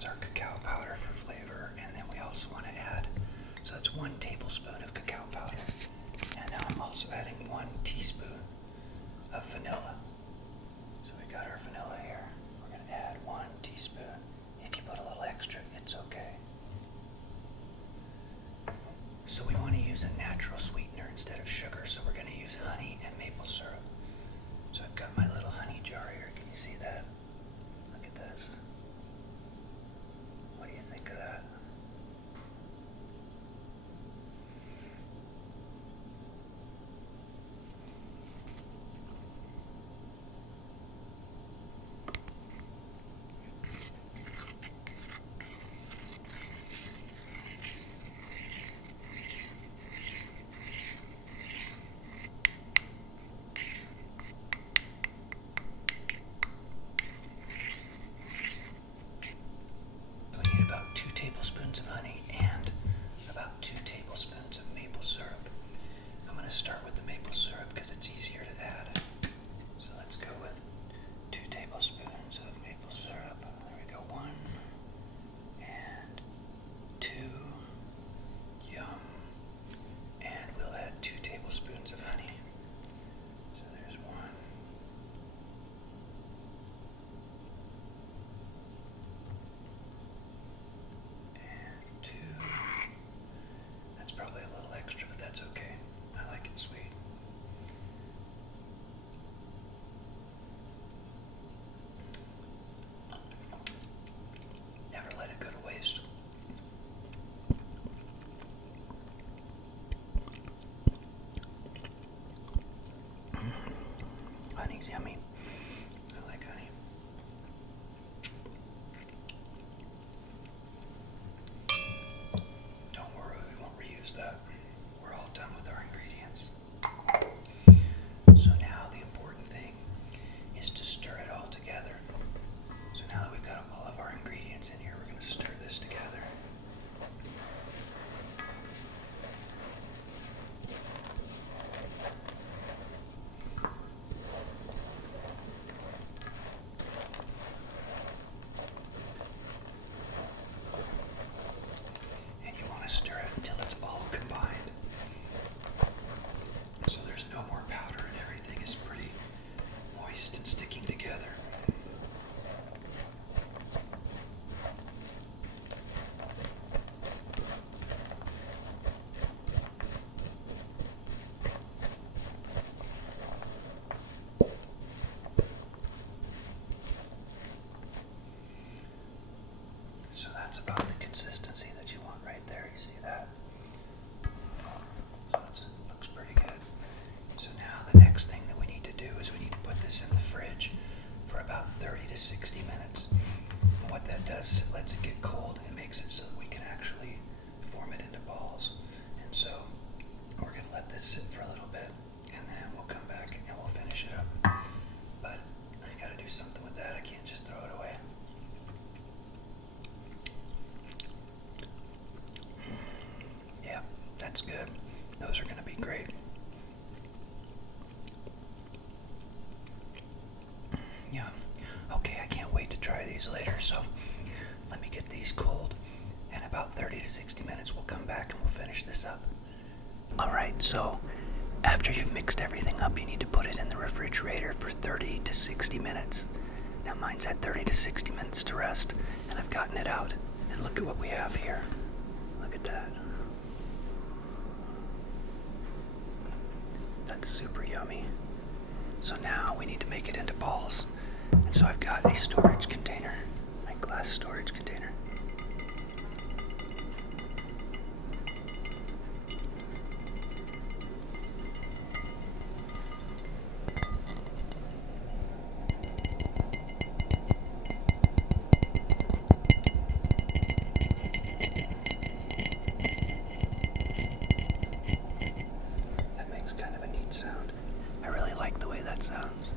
That's our cacao powder for flavor, and then we also want to add, so that's 1 tablespoon of cacao powder. And now I'm also adding 1 teaspoon of vanilla. So we got our vanilla here. We're going to add 1 teaspoon. If you put a little extra, it's okay. So we want to use a natural sweetener instead of sugar, so we're going to use honey and maple syrup. So I've got my little honey jar here. Can you see that? Look at this. What do you think of that? About 2 tablespoons of honey and about 2 tablespoons of maple syrup. I'm going to start with the maple syrup because it's easier to add. So let's go with 2 tablespoons of maple syrup. There we go, 1 and 2. Yum. And we'll add 2 tablespoons of honey. So there's 1. That's probably a little extra, but that's okay. I like it sweet. Never let it go to waste. Honey's yummy. I like honey. Don't worry, we won't reuse that. We're all done with our ingredients. So now the important thing is to stir it all together. So now that we've got all of our ingredients in here, we're going to stir this together. And you want to stir it until it's all combined. So there's no more powder and everything is pretty moist and sticking together. So that's about the consistency that you want right there. You see that? So it looks pretty good. So now the next thing that we need to do is we need to put this in the fridge for about 30 to 60 minutes. And what that does is it lets it get cold and makes it so that we can actually form it into balls. And so we're going to let this sit for a little bit and then we'll come back and we'll finish it up. But I got to do something with that. I can't just throw it away. Yeah, that's good. Those are going to be great. Yeah. Okay, I can't wait to try these later, so let me get these cold. In about 30 to 60 minutes, we'll come back and we'll finish this up. Alright, so after you've mixed everything up, you need to put it in the refrigerator for 30 to 60 minutes. Now mine's had 30 to 60 minutes to rest, and I've gotten it out. And look at what we have here. Look at that. That's super yummy. So now we need to make it into balls. And so I've got a storage container, my glass storage container. That makes kind of a neat sound. I really like the way that sounds.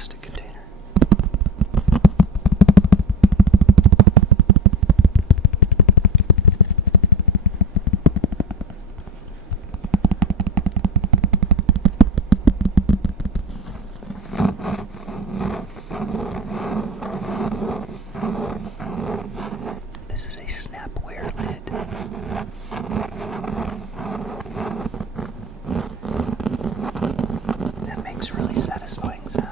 plastic container. This is a snapware lid. That makes a really satisfying sound.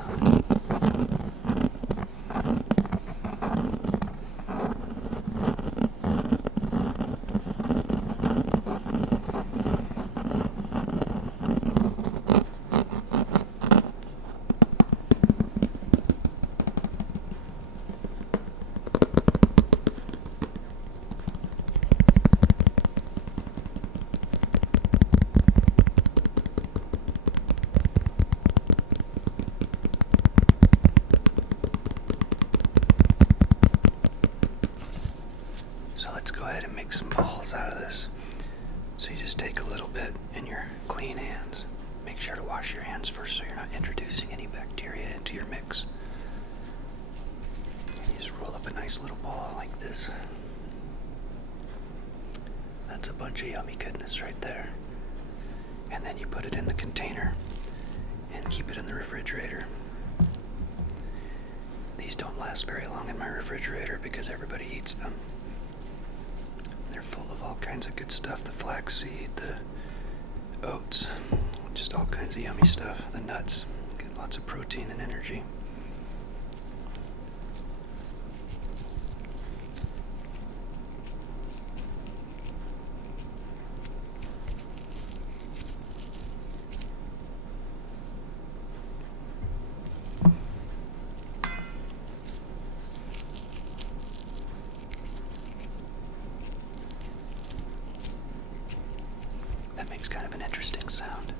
So let's go ahead and make some balls out of this. So you just take a little bit in your clean hands. Make sure to wash your hands first so you're not introducing any bacteria into your mix. And you just roll up a nice little ball like this. That's a bunch of yummy goodness right there. And then you put it in the container and keep it in the refrigerator. These don't last very long in my refrigerator because everybody eats them. They're full of all kinds of good stuff. The flaxseed, the oats, just all kinds of yummy stuff. The nuts, get lots of protein and energy. That makes kind of an interesting sound.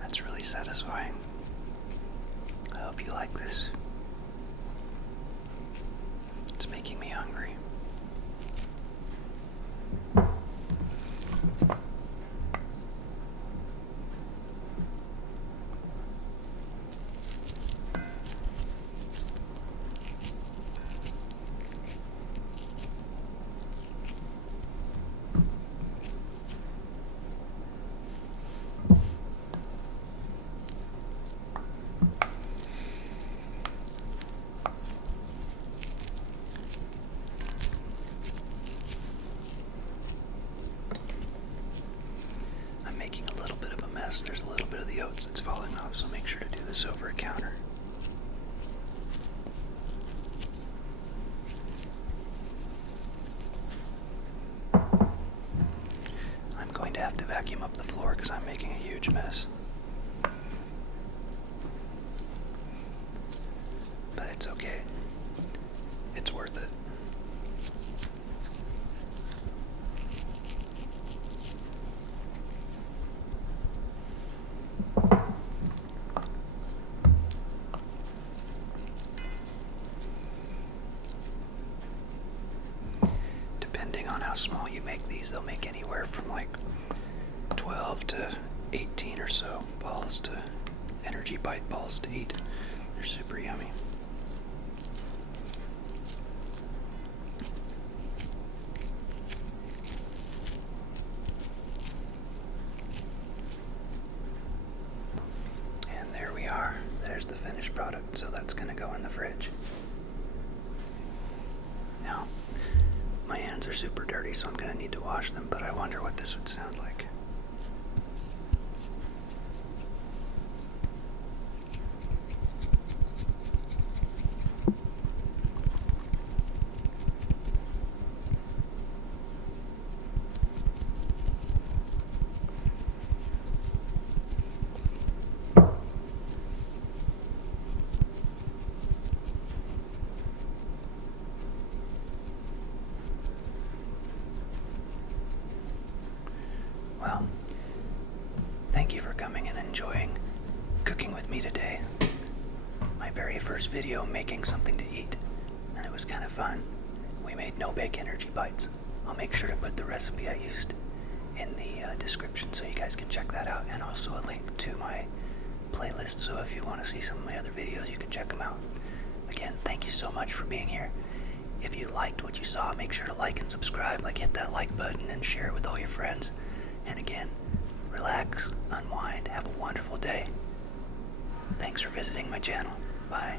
That's really satisfying. I hope you like this. It's making me hungry. There's a little bit of the oats that's falling off, so make sure to do this over a counter. I'm going to have to vacuum up the floor because I'm making a huge mess. But it's okay. It's worth it. How small you make these, they'll make anywhere from like 12 to 18 or so balls to energy bite balls to eat. They're super yummy. And there we are. There's the finished product, so that's going to go in the fridge. Now, my hands are super dirty, so I'm going to need to wash them, but I wonder what this would sound like. coming and enjoying cooking with me today. My very first video making something to eat, and it was kind of fun. We made no-bake energy bites. I'll make sure to put the recipe I used in the description so you guys can check that out, and also a link to my playlist, so if you want to see some of my other videos, you can check them out. Again, thank you so much for being here. If you liked what you saw, make sure to like and subscribe. Hit that like button and share it with all your friends. And again, relax, unwind, have a wonderful day. Thanks for visiting my channel. Bye.